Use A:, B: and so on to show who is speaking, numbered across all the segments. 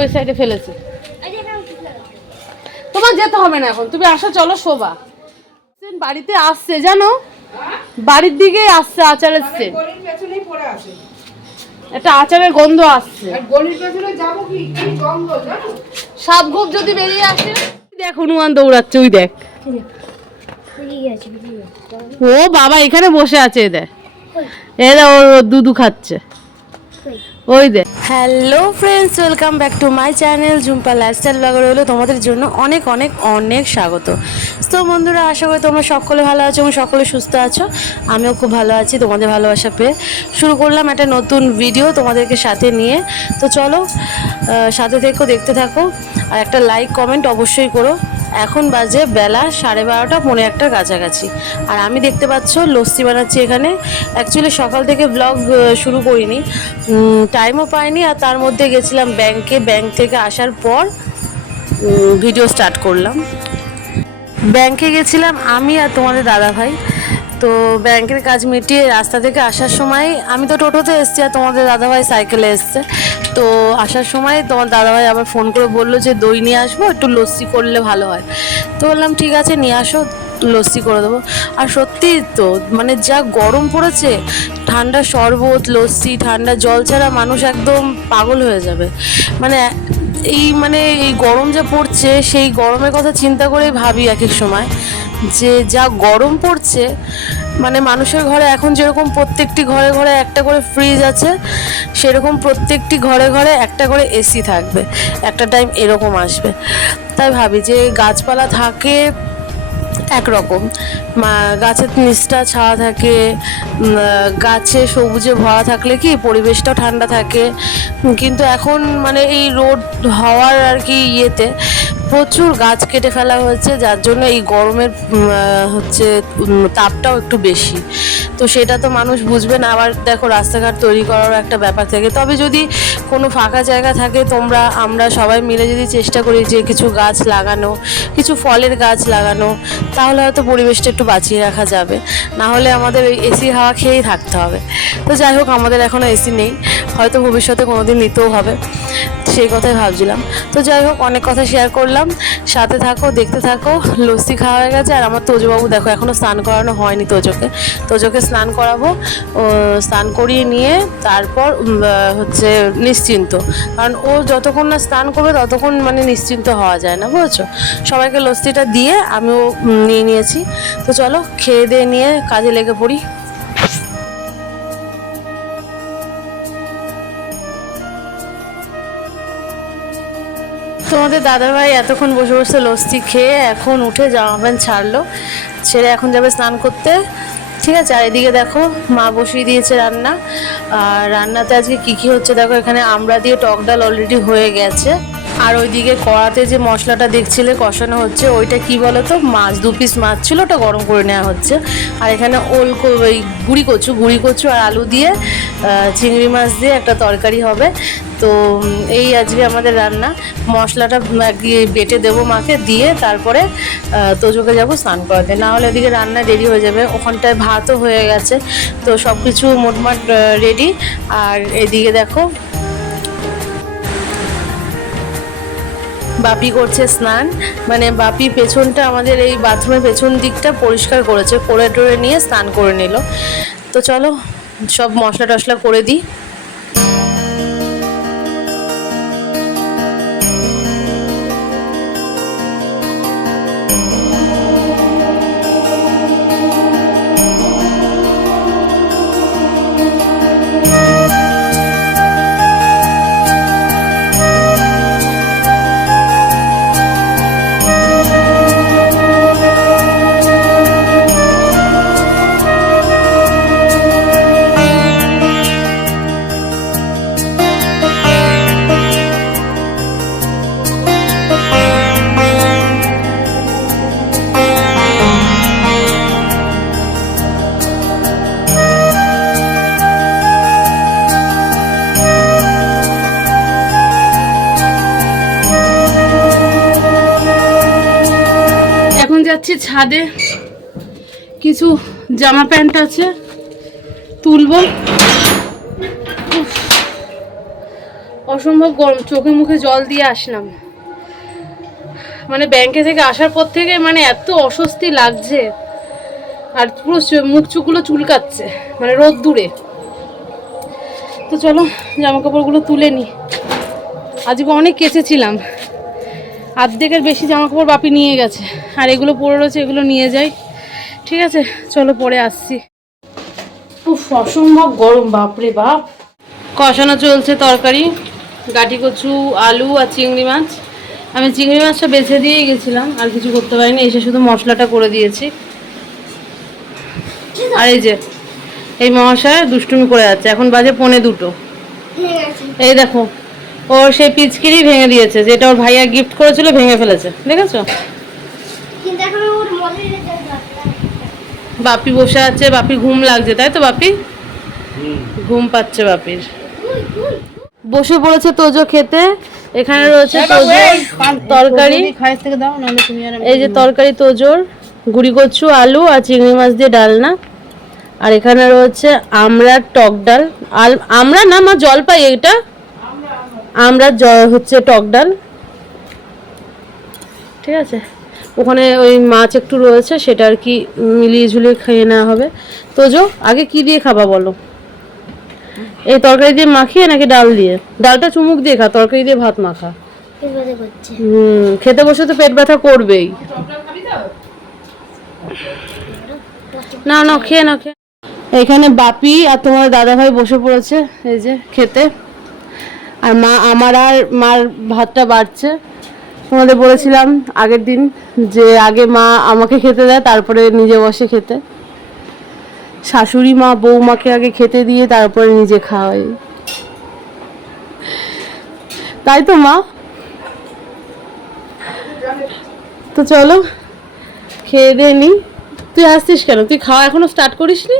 A: ওই সাইডে ফেলেছে। তোমার যেতে হবে না এখন তুমি আসো চলো শোভা সেন বাড়িতে আসছে জানো? বাড়ির দিকে আসছে
B: পড়ে আছে।
A: একটা আচারের গন্ধ আসছে।
B: আর গলির পেছনে যাব কি? কি জঙ্গল জানো?
A: সাপ গোপ যদি বেরিয়ে আসে দেখ হনুমান দৌড়াচ্ছে ওই দেখ। ও বাবা এখানে বসে আছে এ দেখ। এ দেখ ওর ওর দুধু খাচ্ছে। ওই দেখ। Hello friends welcome back to my channel Jhumpa lifestyle blogger হলো তোমাদের জন্য অনেক অনেক অনেক স্বাগত। তো বন্ধুরা, আশা করি তোমরা সকলে ভালো আছো এবং সকলে সুস্থ আছো। আমিও খুব ভালো আছি, তোমাদের ভালোবাসা পেয়ে। শুরু করলাম একটা নতুন ভিডিও তোমাদেরকে সাথে নিয়ে। তো চলো সাথে থেকো, দেখতে থাকো। আর একটা লাইক কমেন্ট অবশ্যই করো। এখন বাজে বেলা সাড়ে বারোটা, পৌনে একটা কাছাকাছি। আর আমি দেখতে পাচ্ছ লস্যি বানাচ্ছি এখানে। অ্যাকচুয়ালি সকাল থেকে ব্লগ শুরু করিনি। টাইমও পাইনি আর তার মধ্যে গেছিলাম ব্যাংকে ব্যাংক থেকে আসার পর ভিডিও স্টার্ট করলাম। ব্যাংকে গেছিলাম আমি আর তোমাদের দাদা ভাই তো ব্যাংকের কাজ মিটিয়ে রাস্তা থেকে আসার সময় আমি তো টোটোতে এসেছি আর তোমাদের দাদাভাই সাইকেলে এসছে। তো আসার সময় তোমার দাদাভাই আবার ফোন করে বলল যে দই নিয়ে আসব, একটু লস্যি করলে ভালো হয়। তো বললাম, ঠিক আছে, নিয়ে আসো, লস্যি করে দেবো। আর সত্যি তো মানে যা গরম পড়েছে, ঠান্ডা শরবত, লস্যি, ঠান্ডা জল ছাড়া মানুষ একদম পাগল হয়ে যাবে। মানে এই মানে এই গরম যা পড়ছে, সেই গরমের কথা চিন্তা করেই ভাবি এক এক সময় যে যা গরম পড়ছে মানে মানুষের ঘরে এখন যেরকম প্রত্যেকটি ঘরে ঘরে একটা করে ফ্রিজ আছে, সেরকম প্রত্যেকটি ঘরে ঘরে একটা করে এসি থাকবে। একটা টাইম এরকম আসবে। তাই ভাবি যে গাছপালা থাকে একরকম। গাছের নিচটা ছাওয়া থাকে গাছে সবুজে ভরা থাকলে কি পরিবেশটাও ঠান্ডা থাকে। কিন্তু এখন মানে এই রোড হওয়ার আর কি ইয়েতে প্রচুর গাছ কেটে ফেলা হয়েছে, যার জন্য এই গরমের হচ্ছে তাপটাও একটু বেশি। তো সেটা তো মানুষ বুঝবে না। আবার দেখো, রাস্তাঘাট তৈরি করারও একটা ব্যাপার থাকে। তবে যদি কোনো ফাঁকা জায়গা থাকে, তোমরা, আমরা সবাই মিলে যদি চেষ্টা করি যে কিছু গাছ লাগানো, কিছু ফলের গাছ লাগানো, তাহলে হয়তো পরিবেশটা একটু বাঁচিয়ে রাখা যাবে। না হলে আমাদের ওই এসি হাওয়া খেয়েই থাকতে হবে। তো যাই হোক, আমাদের এখনও এসি নেই। হয়তো ভবিষ্যতে কোনোদিন নিতেও হবে। সেই কথাই ভাবছিলাম। তো যাই হোক, অনেক কথা শেয়ার করলাম। সাথে থাকো, দেখতে থাকো, লস্যি খাওয়া হয়ে গেছে। আর আমার তোজবাবু দেখো এখনও স্নান করানো হয়নি তোজোকে। তোজোকে স্নান করাবো স্নান করিয়ে নিয়ে তারপর হচ্ছে নিশ্চিন্ত। কারণ ও যতক্ষণ না স্নান করবে, ততক্ষণ মানে নিশ্চিন্ত হওয়া যায় না, বুঝেছ? সবাইকে লস্যিটা দিয়ে আমিও নিয়ে নিয়েছি। তো চলো, খেয়ে দিয়ে নিয়ে কাজে লেগে পড়ি। তোমাদের দাদাভাই এতক্ষণ বসে বসে লস্তি খেয়ে এখন উঠে জামা প্যান্ট ছাড়লো। ছেড়ে এখন যাবে স্নান করতে। ঠিক আছে, আর এদিকে দেখো, মা বসিয়ে দিয়েছে রান্না। আর রান্নাতে আজকে কী কী হচ্ছে দেখো, এখানে আমরা দিয়ে টক ডাল অলরেডি হয়ে গেছে। আর ওইদিকে কড়াতে যে মশলাটা দেখছিলে কষানো হচ্ছে, ওইটা কি বলো তো মাছ, দু পিস মাছ ছিল, ওটা গরম করে নেওয়া হচ্ছে। আর এখানে ওল ওই গুড়ি কচু গুড়ি কচু আর আলু দিয়ে চিংড়ি মাছ দিয়ে একটা তরকারি হবে। তো এই আজকে আমাদের রান্না। মশলাটা বেটে দেবো মাকে, দিয়ে তারপরে তোজোকে যাব স্নান করাতে। না হলে এদিকে রান্না দেরি হয়ে যাবে। ওখানটায় ভাতও হয়ে গেছে। তো সব কিছু মোটমাট রেডি আর এদিকে দেখো বাপি করছে স্নান মানে বাপি পেছনটা আমাদের এই বাথরুমের পেছন দিকটা পরিষ্কার করেছে, করে টরে নিয়ে স্নান করে নিল। তো চলো, সব মশলা টশলা করে দিই। যাচ্ছি ছাদে কিছু জামা প্যান্ট আছে, তুলবো। অসম্ভব গরম, চোখে মুখে জল দিয়ে আসলাম। মানে ব্যাংকে থেকে আসার পর থেকে মানে এত অস্বস্তি লাগছে, আর পুরো মুখ চুখগুলো চুলকাচ্ছে মানে রোদ দূরে তো চলো জামা কাপড়গুলো তুলে নি। আজকে অনেক কেচেছিলাম। অর্ধেকের বেশি জামা কাপড় বাপি নিয়ে গেছে। আর এগুলো পরে রয়েছে এগুলো নিয়ে যাই। ঠিক আছে চলো পরে আসছি। উফ অসম্ভব গরম বাপরে বাপ। কষানো চলছে তরকারি গাটি কচু আলু আর চিংড়ি মাছ। আমি চিংড়ি মাছটা বেছে দিয়েই গেছিলাম আর কিছু করতে পারিনি এসে শুধু মশলাটা করে দিয়েছি। আর এই যে এই মহাশয় দুষ্টুমি করে যাচ্ছে এখন বাজে পনে দুটো। এই দেখো ওর সেই পিচকিরি ভেঙে দিয়েছে যেটা ওর ভাইয়া গিফট করেছিল ভেঙে ফেলেছে। দেখেছ?
C: মনে
A: বাপি বসে আছে বাপি ঘুম লাগছে তাই তো বাপি? ঘুম পাচ্ছে বাপির। বসে পড়েছে তোজো খেতে এখানে রয়েছে তোজো তরকারি।
B: খাইস থেকে দাও নাহলে তুমি আর
A: এই যে তরকারি তোজোর গুড়ি কচু আলু আর চিংড়ি মাছ দিয়ে ডালনা। আর এখানে রয়েছে আমড়ার টক ডাল। আমরা না মা জলপাই এটা আমরা জ- হচ্ছে টক ডাল। ঠিক আছে? ওখানে ওই মাছ একটু রয়েছে সেটা আর কি মিলিয়ে ঝুলিয়ে খেয়ে নেওয়া হবে। তোজো আগে কি দিয়ে খাবা বলো? এই তরকারি দিয়ে মাখিয়ে নাকি ডাল দিয়ে? ডালটা চুমুক দিয়ে খা তরকারি দিয়ে ভাত মাখা হুম খেতে বসে তো পেট ব্যথা করবেই। না না খেয়ে না খেয়ে এখানে বাপি আর তোমার দাদা ভাই বসে পড়েছে এই যে খেতে। আর মা, আমার আর মার ভাতটা বাড়ছে। তোমাদের বলেছিলাম আগের দিন যে আগে মা আমাকে খেতে দেয়, তারপরে নিজে বসে খেতে। শাশুড়ি মা বৌমাকে আগে খেতে দিয়ে তারপরে নিজে খাওয়াই। তাই তো মা? তো চলো, খেয়ে দিয়ে নি। তুই আসছিস কেন? তুই খাওয়া এখনও স্টার্ট করিস করিসনি?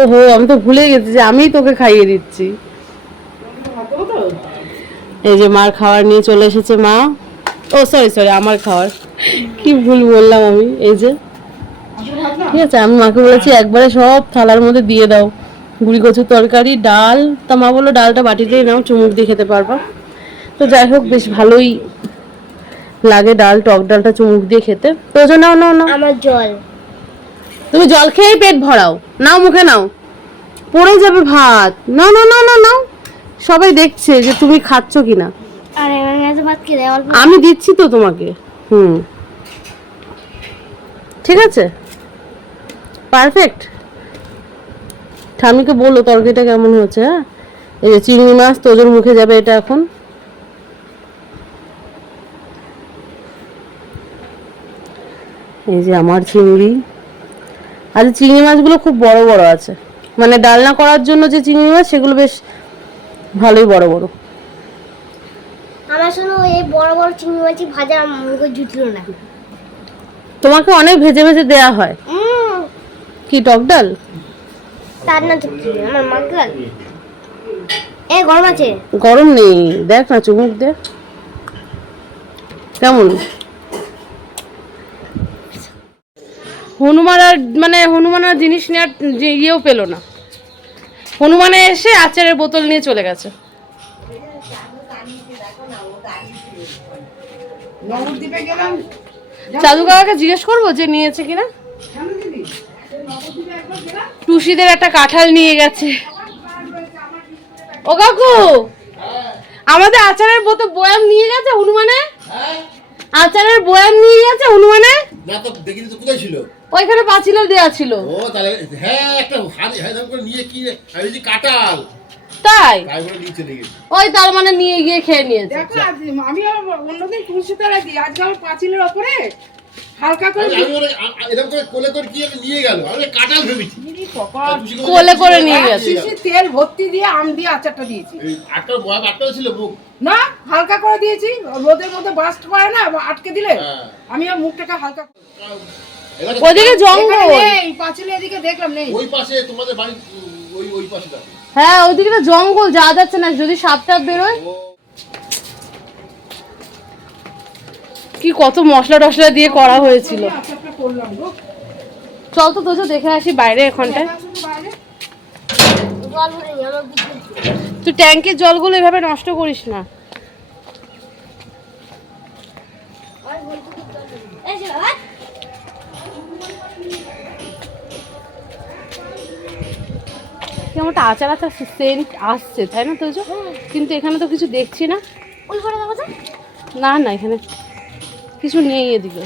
A: ওহো, আমি তো ভুলে গেছি যে আমিই তোকে খাইয়ে দিচ্ছি। এই যে মার খাবার নিয়ে চলে এসেছে মা। ও সরি সরি আমার খাবার কি ভুল বললাম আমি এই যে। ঠিক আছে আমি মাকে বলেছি একবারে সব থালার মধ্যে দিয়ে দাও। গুড়ি কচুর তরকারি ডাল। তা মা বলল ডালটা বাটিতেই নাও চুমুক দিয়ে খেতে পারবা। তো যাই হোক বেশ ভালোই লাগে ডাল টক ডালটা চুমুক দিয়ে খেতে। তো নাও নাও নাও।
C: আমার জল।
A: তুমি জল খেয়েই পেট ভরাও। নাও মুখে নাও। পড়ে যাবে ভাত। নাও নাও নাও নাও নাও। সবাই দেখছে যে তুমি খাচ্ছ কিনা। আমি দিচ্ছি তো তোমাকে হুম। ঠিক আছে? পারফেক্ট ঠামিকে বলল তরকারিটা কেমন হচ্ছে হ্যাঁ? এই যে চিংড়ি মাছ তোদের মুখে যাবে এটা এখন। এই যে আমার চিংড়ি। আর চিংড়ি মাছগুলো খুব বড় বড় আছে। মানে ডালনা করার জন্য যে চিংড়ি মাছ সেগুলো বেশ ভালোই বড় বড়।
C: আমার শোনো এই বড় বড় চিংড়ি মাছি ভাজা মুখে জুটলো না।
A: তোমাকে অনেক ভেজে ভেজে দেয়া হয়। কি টক ডাল?
C: তার না তো কি? আমার মাকে লাগে এ গরম আছে?
A: গরম নেই। দেখ না চুমুক দে কেমন? হনুমান আর মানে হনুমান আর জিনিস নেওয়ার যে ইয়েও পেল না। হনুমানে এসে আচারের বোতল নিয়ে চলে গেছে। চাদু কাকাকে জিজ্ঞেস করব যে নিয়েছে কিনা? টুসিদের একটা কাঁঠাল নিয়ে গেছে। ও কাকু আমাদের আচারের বোতল বয়াম নিয়ে গেছে হনুমানে? আচারের বয়াম নিয়ে গেছে হনুমানে?
D: না তো দেখিনি তো কোথায় ছিল?
A: ওইখানে পাঁচিলেও দেওয়া ছিল।
D: ও তাহলে হ্যাঁ একটা হাড়ি হাড়ি করে নিয়ে কি আমি যে কাটাল
A: তাই?
D: তাই বলে নিয়ে
A: ওই তার মানে নিয়ে গিয়ে খেয়ে নিয়েছে।
B: দেখো আজ আমি অন্যদিন তুলসী তলা দিই আজকে আমার পাঁচিলের ওপরে হালকা করে
D: আমি এরকম কোলে করে কি নিয়ে গেল? আমি কাটাল ভেবেছি।
B: দিদি কপাল।
D: খুশি
A: কোলে করে নিয়ে গেছে।
B: তেল ভর্তি দিয়ে আম দিয়ে আচারটা দিয়েছি।
D: আটটা বয় আটটা ছিল বুক
B: না হালকা করে দিয়েছি। রোদের মধ্যে বাস্ট করে না আটকে দিলে?
D: হ্যাঁ।
B: আমি আর মুখটাকে হালকা
A: ওদিকে জঙ্গল।
B: পাঁচিলে এদিকে দেখলাম নেই।
D: ওই পাশে তোমাদের বাড়ি ওই ওই পাশে দেখো।
A: হ্যাঁ ওইদিকে তো জঙ্গল যাওয়া যাচ্ছে না যদি সাপ টাপ বেরোয় কি কত মশলা টশলা দিয়ে করা হয়েছিল।
B: করলাম গো।
A: চল তো তোজো দেখে আসি বাইরে এখানটায়। তুই ট্যাঙ্কের জলগুলো এভাবে নষ্ট করিস না।
C: এই
A: কেমন একটা আচার আচার সেন্ট আসছে তাই না তোজো? কিন্তু এখানে তো কিছু দেখছি না? না না এখানে কিছু নেই এদিকে।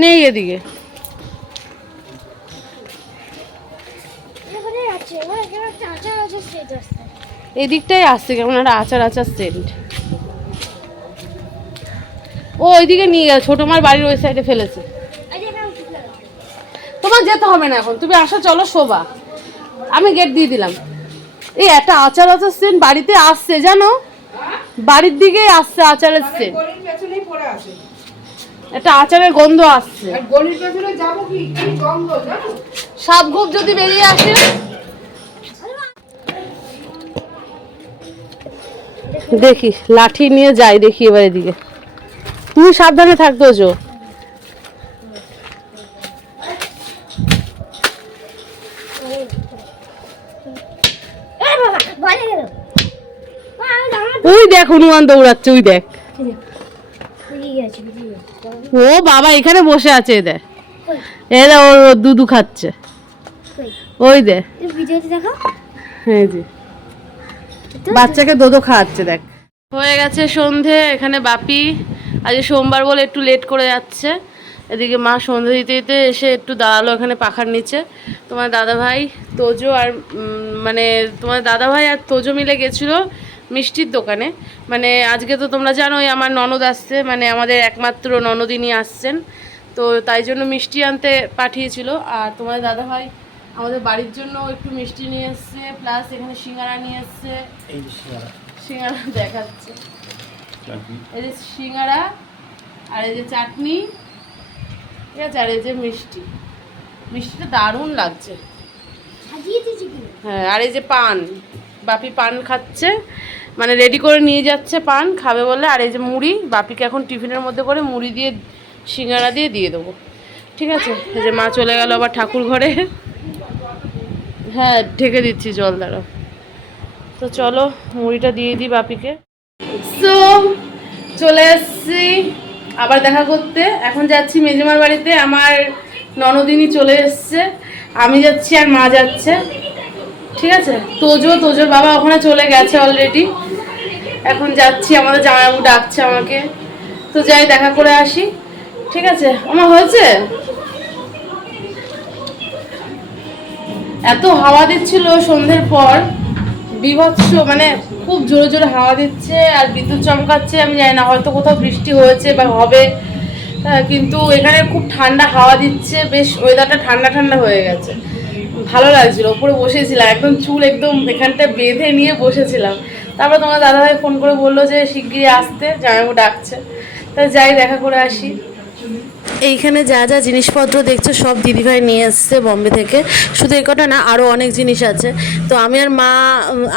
A: নেই এদিকে। এদিকটাই আসছে কেমন একটা আচার আচার সেন্ট ও ওইদিকে নিয়ে গেছে ছোটো মার বাড়ির ওই সাইডে ফেলেছে
C: এই যে এখানে উঠে গেল।
A: তোমার যেতে হবে না এখন। তুমি আসো চলো শোভা আমি গেট দিয়ে দিলাম। এই একটা আচার আচার সেন্ট বাড়িতে আসছে জানো? বাড়ির দিকেই আসছে আচারের
B: আছে।
A: একটা আচারের গন্ধ আসছে। সাপ ঘুপ যদি বেরিয়ে আসে। দেখি লাঠি নিয়ে যাই দেখি এবার এদিকে। তুমি সাবধানে থাকতো জো দেখ দৌড়াচ্ছে, ওই দেখ। ও বাবা, এখানে বসে আছে, এ দেখ। ওর দুধু খাচ্ছে। ওই দেখ। হ্যাঁ জি বাচ্চাকে দোদো খাওয়াচ্ছে, দেখ। হয়ে গেছে সন্ধে, এখানে বাপি আজ সোমবার বলে একটু লেট করে যাচ্ছে। এদিকে মা সন্ধে দিতে দিতে এসে একটু দাঁড়াল এখানে পাখার নিচে। তোমার দাদা ভাই তোজো আর মানে তোমার দাদা ভাই আর তোজো মিলে গেছিল। মিষ্টির দোকানে। মানে আজকে তো তোমরা জানোই আমার ননদ আসছে মানে আমাদের একমাত্র ননদিনী আসছেন। তো তাই জন্য মিষ্টি আনতে পাঠিয়েছিল। আর তোমার দাদা ভাই আমাদের বাড়ির জন্য একটু মিষ্টি নিয়ে এসছে প্লাস এখানে সিঙ্গারা নিয়ে এসছে।
D: সিঙ্গারা।
A: সিঙ্গারা দেখাচ্ছে। এই যে সিঙ্গারা আর এই যে চাটনি ঠিক আছে? আর এই যে মিষ্টি। মিষ্টিটা দারুণ লাগছে। হ্যাঁ আর এই যে পান বাপি পান খাচ্ছে। মানে রেডি করে নিয়ে যাচ্ছে পান, খাবে বলে। আর এই যে মুড়ি, বাপিকে এখন টিফিনের মধ্যে করে মুড়ি দিয়ে সিঙ্গারা দিয়ে দিয়ে দেবো। ঠিক আছে? এই যে মা চলে গেল আবার ঠাকুর ঘরে। হ্যাঁ ঢেকে দিচ্ছি জল দ্বারা তো চলো, মুড়িটা দিয়ে দিই বাপিকে। সো, চলে এসছি। আবার দেখা করতে। এখন যাচ্ছি মেজমার বাড়িতে। আমার ননদিনী চলে এসছে। আমি যাচ্ছি আর মা যাচ্ছে। ঠিক আছে? তোজো, তোজোর বাবা ওখানে চলে গেছে অলরেডি এখন যাচ্ছি, আমাদের জামাইবাবু ডাকছে আমাকে। তো যাই, দেখা করে আসি। ঠিক আছে? আমার হয়েছে? এত হাওয়া দিচ্ছিল সন্ধ্যের পর। বিভৎস মানে খুব জোরে জোরে হাওয়া দিচ্ছে আর বিদ্যুৎ চমকাচ্ছে। আমি জানি না, হয়তো কোথাও বৃষ্টি হয়েছে বা হবে। কিন্তু এখানে খুব ঠান্ডা হাওয়া দিচ্ছে। বেশ ওয়েদারটা ঠান্ডা ঠান্ডা হয়ে গেছে। ভালো লাগছিল। ওপরে বসেছিলাম, একদম চুল একদম এখানটা বেঁধে নিয়ে বসেছিলাম। তারপর তোমার দাদাভাই ফোন করে বলল যে, শিগগিরই আসতে জামাইবু ডাকছে। তাই যাই, দেখা করে আসি। এইখানে যা যা জিনিসপত্র দেখছ, সব দিদিভাই নিয়ে এসছে বম্বে থেকে। শুধু এই কটা না আরও অনেক জিনিস আছে। তো আমি আর মা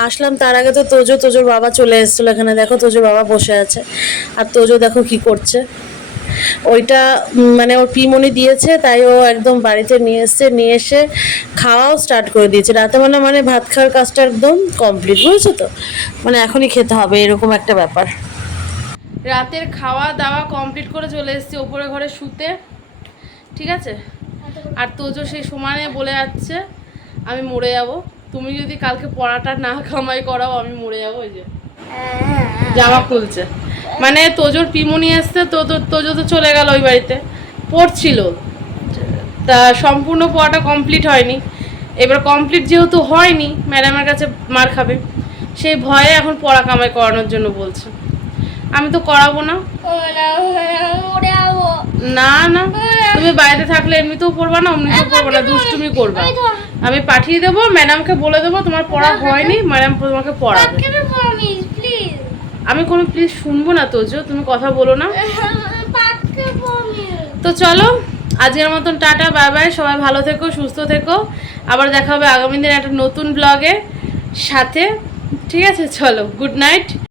A: আসলাম তার আগে তো তোজো, তোজোর বাবা চলে এসেছিল এখানে। দেখো তোজোর বাবা বসে আছে। আর তোজো দেখো কি করছে। ওইটা মানে ওর পিমনি দিয়েছে তাই ও একদম বাড়িতে নিয়ে এসছে নিয়ে এসে খাওয়াও স্টার্ট করে দিয়েছে। রাতেবেলা মানে ভাত খাওয়ার কাজটা একদম কমপ্লিট বুঝেছ তো? মানে এখনই খেতে হবে এরকম একটা ব্যাপার। রাতের খাওয়া দাওয়া কমপ্লিট করে চলে এসেছি ওপরে ঘরে শুতে ঠিক আছে? আর তোজো সেই সমানে বলে যাচ্ছে আমি মরে যাব। তুমি যদি কালকে পড়াটা না কামাই করাও আমি মরে যাব ওই যে। জামা খুলছে। মানে তোজোর পিমনি এসছে তো তো- তোজো তো চলে গেল ওই বাড়িতে। পড়ছিল। তা সম্পূর্ণ পড়াটা কমপ্লিট হয়নি। এবার কমপ্লিট যেহেতু হয়নি ম্যাডামের কাছে মার খাবে। সেই ভয়ে এখন পড়া কামাই করানোর জন্য বলছে। আমি তো করাবো না। না না। তুমি বাইরে থাকলে এমনিতেও পড়বা না এমনিতেও পড়বা না দুষ্টুমি করবা। আমি পাঠিয়ে দেবো ম্যাডামকে বলে দেবো তোমার পড়া হয়নি ম্যাডাম তোমাকে পড়াবে? আমি কোনো প্লিজ শুনব না, তোজো, তুমি কথা বলো না। তো চলো, আজকের মতন টাটা বাই বাই সবাই ভালো থেকো, সুস্থ থেকো। আবার দেখা হবে আগামী দিন একটা নতুন ব্লগে সাথে। ঠিক আছে, চলো গুড নাইট